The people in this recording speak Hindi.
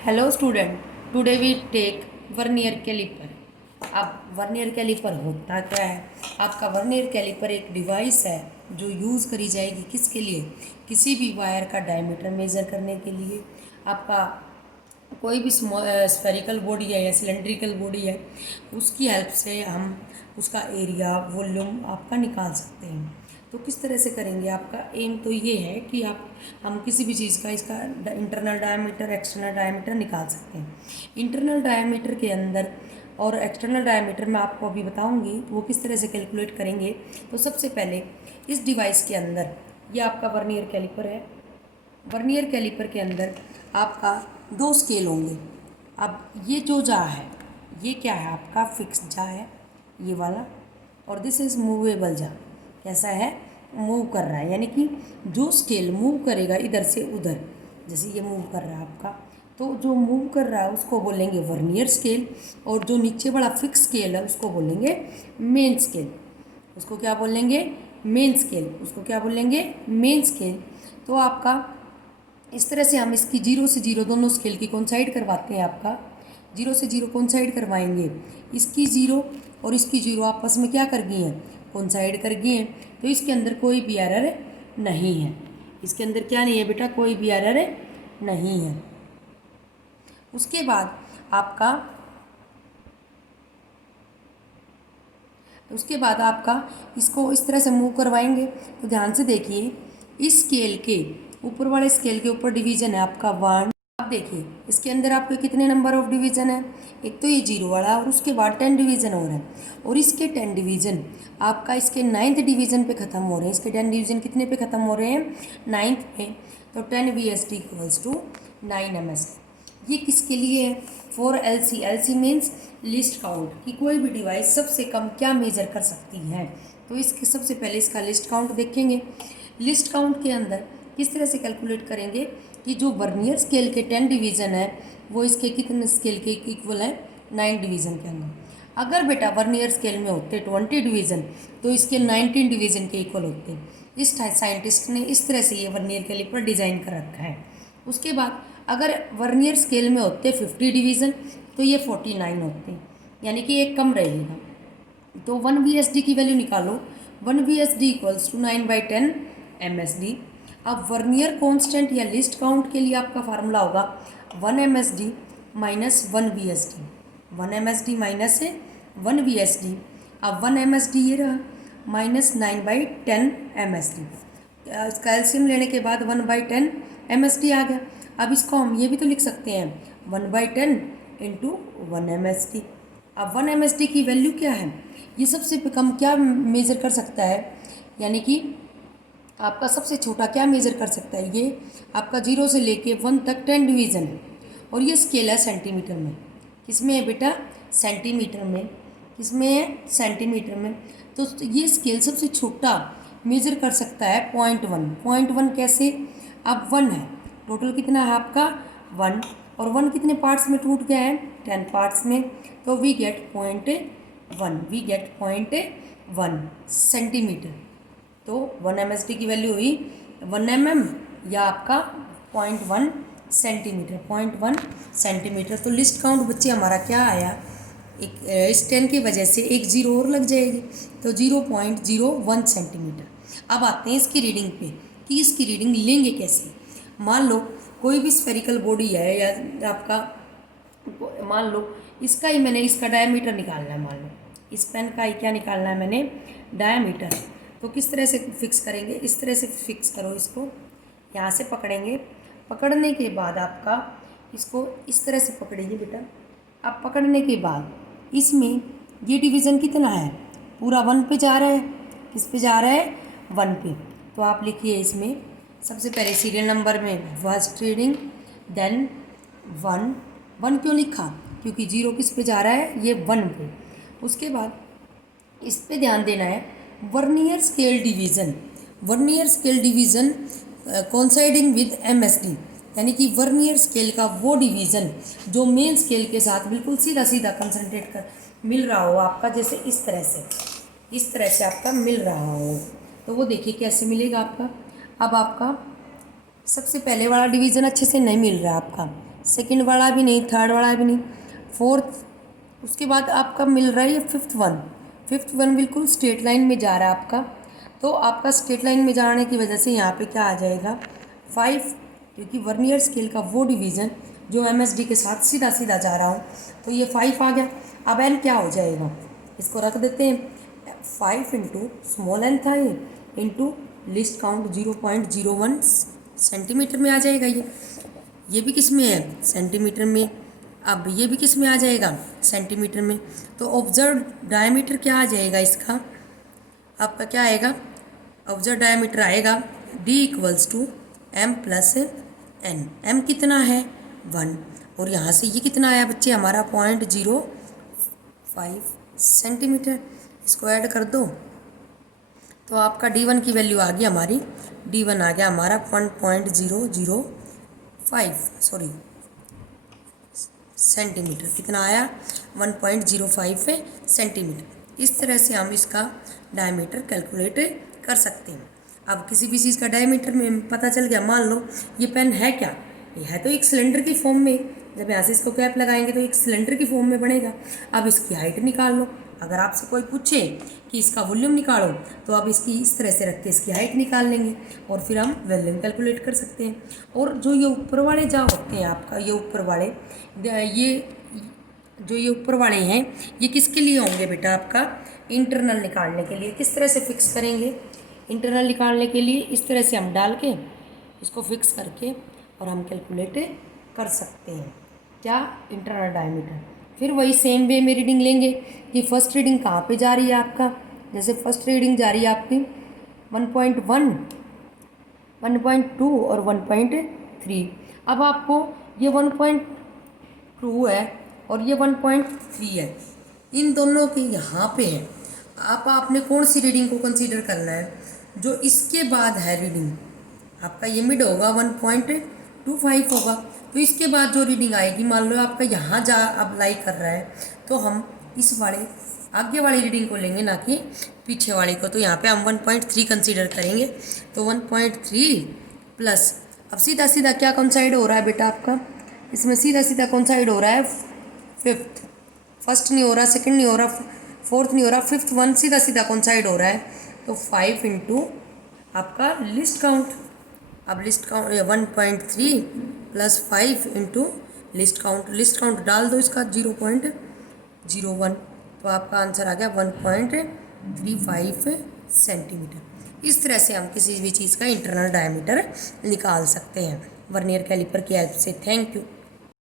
Hello student, today we take vernier caliper. अब वर्नियर कैलिपर होता क्या है? आपका वर्नियर कैलिपर एक डिवाइस है जो यूज़ करी जाएगी किसके लिए? किसी भी वायर का डायमीटर मेज़र करने के लिए। आपका कोई भी स्फेरिकल बॉडी है या सिलेंड्रिकल बॉडी है, उसकी हेल्प से हम उसका एरिया वॉल्यूम आपका निकाल सकते हैं। तो किस तरह से करेंगे? आपका एम तो ये है कि हम किसी भी चीज़ का इसका इंटरनल डायमीटर एक्सटर्नल डायमीटर निकाल सकते हैं। इंटरनल डायमीटर के अंदर और एक्सटर्नल डायमीटर मैं आपको अभी बताऊंगी वो किस तरह से कैलकुलेट करेंगे। तो सबसे पहले इस डिवाइस के अंदर ये आपका वर्नियर कैलिपर है। वर्नियर कैलिपर के अंदर आपका दो स्केल होंगे। अब ये जो जा है ये क्या है? आपका फिक्स जा है ये वाला, और दिस इज़ मूवेबल जा। कैसा है? मूव कर रहा है, यानी कि जो स्केल मूव करेगा इधर से उधर, जैसे ये मूव कर रहा है आपका, तो जो मूव कर रहा है उसको बोलेंगे वर्नियर स्केल, और जो नीचे वाला फिक्स स्केल है उसको बोलेंगे मेन स्केल। उसको क्या बोलेंगे? Main scale. उसको क्या बोलेंगे? Main scale. तो आपका इस तरह से हम इसकी जीरो से जीरो दोनों स्केल की कोइंसाइड करवाते हैं। आपका जीरो से जीरो कोइंसाइड करवाएंगे, इसकी जीरो और इसकी जीरो आपस में क्या कर गई हैं? कोइंसाइड कर गई हैं। तो इसके अंदर कोई भी एरर नहीं है। इसके अंदर क्या नहीं है बेटा? कोई भी एरर नहीं है। उसके बाद आपका इसको इस तरह से मूव करवाएंगे। तो ध्यान से देखिए, इस स्केल के ऊपर वाले स्केल के ऊपर डिवीजन है आपका 1। अब देखिए इसके अंदर आपके कितने नंबर ऑफ डिवीजन है? एक तो ये जीरो वाला, और उसके बाद 10 डिवीजन और है, और इसके 10 डिवीजन आपका इसके 9th डिवीजन पे ख़त्म हो रहे हैं। इसके 10 डिवीजन कितने पे ख़त्म हो रहे हैं? 9th पे। तो 10 VSD इक्वल्स टू 9 MSD। ये किसके लिए है? For LC। LC means list count, कि कोई भी डिवाइस सबसे कम क्या मेजर कर सकती है। तो इसके सबसे पहले इसका लिस्ट काउंट देखेंगे। लिस्ट काउंट के अंदर किस तरह से कैलकुलेट करेंगे कि जो वर्नियर स्केल के 10 डिवीज़न है वो इसके कितने स्केल के इक्वल है? 9 डिवीज़न के अंदर। अगर बेटा वर्नियर स्केल में होते 20 डिवीज़न तो इसके 19 डिवीज़न के इक्वल होते। इस साइंटिस्ट ने इस तरह से ये वर्नियर कैलिपर डिज़ाइन कर रखा है। उसके बाद अगर वर्नियर स्केल में होते 50 डिवीज़न तो ये 49 होते, यानी कि एक कम रहेगा। तो 1 VSD की वैल्यू निकालो। 1 VSD इक्वल्स टू 9/10 MSD। अब वर्नियर कांस्टेंट या लिस्ट काउंट के लिए आपका फार्मूला होगा 1 MSD minus 1 VSD। 1 MSD minus 1 VSD। अब 1 MSD ये रहा, माइनस 9/10 MSD। इसका एलसीएम लेने के बाद 1/10 MSD आ गया। अब इसको हम ये भी तो लिख सकते हैं 1/10 इंटू 1 MSD। अब 1 MSD की वैल्यू क्या है? ये सबसे कम क्या मेज़र कर सकता है, यानी कि आपका सबसे छोटा क्या मेज़र कर सकता है? ये आपका 0 से लेके 1 तक 10 डिवीज़न है, और ये स्केल है सेंटीमीटर में। किसमें है बेटा? सेंटीमीटर में। किसमें है? सेंटीमीटर में। तो ये स्केल सबसे छोटा मेज़र कर सकता है 0.1। 0.1 कैसे? अब 1 है, टोटल कितना है आपका? 1, और 1 कितने पार्ट्स में टूट गया है? 10 पार्ट्स में। तो वी गेट 0.1 सेंटीमीटर। तो 1 MSD की वैल्यू हुई 1 mm या आपका 0.1 सेंटीमीटर। 0.1 सेंटीमीटर। तो लिस्ट काउंट बच्चे हमारा क्या आया? एक इस 10 की वजह से एक जीरो और लग जाएगी, तो 0.01 सेंटीमीटर। अब आते हैं इसकी रीडिंग पे कि इसकी रीडिंग लेंगे कैसे। मान लो कोई भी स्फेरिकल बॉडी है, या आपका मान लो इसका ही मैंने इसका डायमीटर निकालना है। मान लो इस पेन का ही क्या निकालना है मैंने? डायमीटर। तो किस तरह से फिक्स करेंगे? इस तरह से फिक्स करो इसको, यहाँ से पकड़ेंगे। पकड़ने के बाद आपका इसको इस तरह से पकड़ेंगे बेटा। अब पकड़ने के बाद इसमें ये डिवीज़न कितना है? पूरा 1 पे जा रहा है। किस पे जा रहा है? 1 पे। तो आप लिखिए इसमें सबसे पहले सीरियल नंबर में फर्स्ट रीडिंग, देन 1। 1 क्यों लिखा? क्योंकि 0 किस पे जा रहा है? ये 1 पे। उसके बाद इस पे ध्यान देना है, vernier scale division. Vernier scale division coinciding with MSD, यानी कि वर्नियर स्केल का वो डिवीज़न जो मेन स्केल के साथ बिल्कुल सीधा सीधा कंसंट्रेट कर मिल रहा हो आपका, जैसे इस तरह से आपका मिल रहा हो। तो वो देखिए कैसे मिलेगा आपका। अब आपका सबसे पहले वाला डिवीज़न अच्छे से नहीं मिल रहा है आपका, सेकंड वाला भी नहीं, थर्ड वाला भी नहीं, फोर्थ। उसके बाद आपका मिल रहा है ये फिफ्थ वन बिल्कुल स्ट्रेट लाइन में जा रहा है आपका। तो आपका स्ट्रेट लाइन में जाने की वजह से यहाँ पे क्या आ जाएगा 5, क्योंकि वर्नियर स्केल का वो डिवीज़न जो MSD के साथ सीधा सीधा जा रहा हूँ, तो ये 5 आ गया। अब n क्या हो जाएगा, इसको रख देते हैं 5 इंटू स्मॉल n था ये इंटू लिस्ट काउंट 0.01 सेंटीमीटर में आ जाएगा। ये भी किस में है, सेंटीमीटर में। अब ये भी किस में आ जाएगा, सेंटीमीटर में। तो ऑब्जर्व डायमीटर क्या आ जाएगा इसका, आपका क्या आएगा, ऑब्जर्व डायमीटर आएगा D equals to m plus n। m कितना है 1, और यहाँ से ये कितना आया बच्चे हमारा 0.05 सेंटीमीटर। इसको ऐड कर दो तो आपका D1 की वैल्यू आ गई हमारी, D1 आ गया हमारा 1.005 सेंटीमीटर। कितना आया 1.05 सेंटीमीटर। इस तरह से हम इसका डायमीटर कैलकुलेट कर सकते हैं। अब किसी भी चीज़ का डायमीटर में पता चल गया, मान लो ये पेन है क्या, ये है तो एक सिलेंडर की फॉर्म में, जब यहाँ से इसको कैप लगाएंगे तो एक सिलेंडर की फॉर्म में बनेगा। अब इसकी हाइट निकाल लो, अगर आपसे कोई पूछे कि इसका वॉल्यूम निकालो तो आप इसकी इस तरह से रख के इसकी हाइट निकाल लेंगे और फिर हम वॉल्यूम कैलकुलेट कर सकते हैं। और जो ये ऊपर वाले जो होते हैं आपका, ये ऊपर वाले ये ऊपर वाले हैं, ये किसके लिए होंगे बेटा, आपका इंटरनल निकालने के लिए। किस तरह से फिक्स करेंगे इंटरनल निकालने के लिए, इस तरह से हम डाल के इसको फिक्स करके और हम कैलकुलेट कर सकते हैं क्या, इंटरनल डायमीटर। फिर वही सेम वे में रीडिंग लेंगे कि फर्स्ट रीडिंग कहाँ पे जा रही है आपका, जैसे फर्स्ट रीडिंग जा रही है आपकी 1.1, 1.2 और 1.3। अब आपको ये 1.2 है और ये 1.3 है, इन दोनों के यहाँ पे है। आपने कौन सी रीडिंग को कंसीडर करना है, जो इसके बाद है रीडिंग आपका, ये मिड होगा 1.25 होगा। तो इसके बाद जो रीडिंग आएगी, मान लो आपका यहाँ जा अब लाई कर रहा है, तो हम इस वाले आगे वाली रीडिंग को लेंगे, ना कि पीछे वाली को। तो यहाँ पे हम 1.3 कंसीडर करेंगे। तो 1.3 प्लस, अब सीधा सीधा क्या कंसाइड हो रहा है बेटा आपका, इसमें सीधा सीधा कंसाइड हो रहा है फिफ्थ। फर्स्ट नहीं हो रहा, सेकंड नहीं हो रहा, फोर्थ नहीं हो रहा, फिफ्थ वन सीधा सीधा कंसाइड हो रहा है। तो 5 इंटू आपका लिस्ट काउंट, अब list count 1.3 plus 5 into list count डाल दो इसका 0.01, तो आपका आंसर आ गया 1.35 सेंटीमीटर। इस तरह से हम किसी भी चीज़ का इंटरनल डायमीटर निकाल सकते हैं वर्नियर कैलिपर की हेल्प से। Thank you.